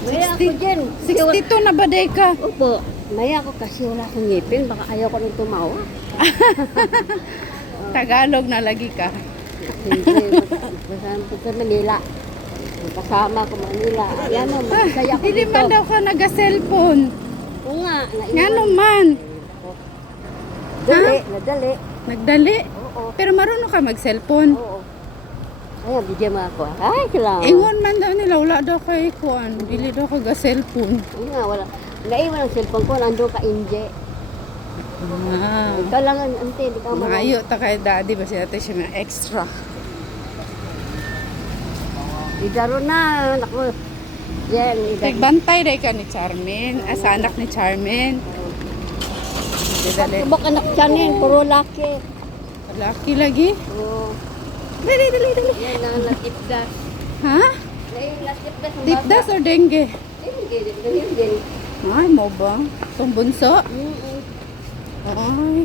Maya ako dyan. 62 na ba day ka? Opo. Maya ako kasi wala akong ngipin. Baka ayaw ko nang tumawa. Tagalog na lagi ka. Hindi. Magkasama ko sa Manila. Magkasama ko Manila. Ayan o, magsaya ko Hindi dito. man daw ka naga-cellphone. Oo nga. Nga naman. Dali. Nadali. Nagdali. Oo. Pero marunong ka mag-cellphone. Oo. Ayan, bigyan mo ako. Ay, salamat. Ingon man daw nila, wala daw kay kuan. Dili daw ka ga-cellphone. Oo nga, wala. Naiwan ang cellphone ko. Nandun ka, Inje. Ah. Ikaw lang, ante. Hindi ka marunong. Maayo ta kay daddy ba siya siya mga extra. Idaro na. Naku. Yan, idaro. Nagbantay day ka ni Charmin. Sa anak ni Charmin. Dali. Subok anak tiyanin. Puro laki. Laki lagi. Oo. Dali. Yan ang latipdas. Ha? Yung latipdas. ang Tipdas bata. or dengue? Hindi, ganyan din. Ay, mo ba? Itong bunso? Mm-mm. Ay.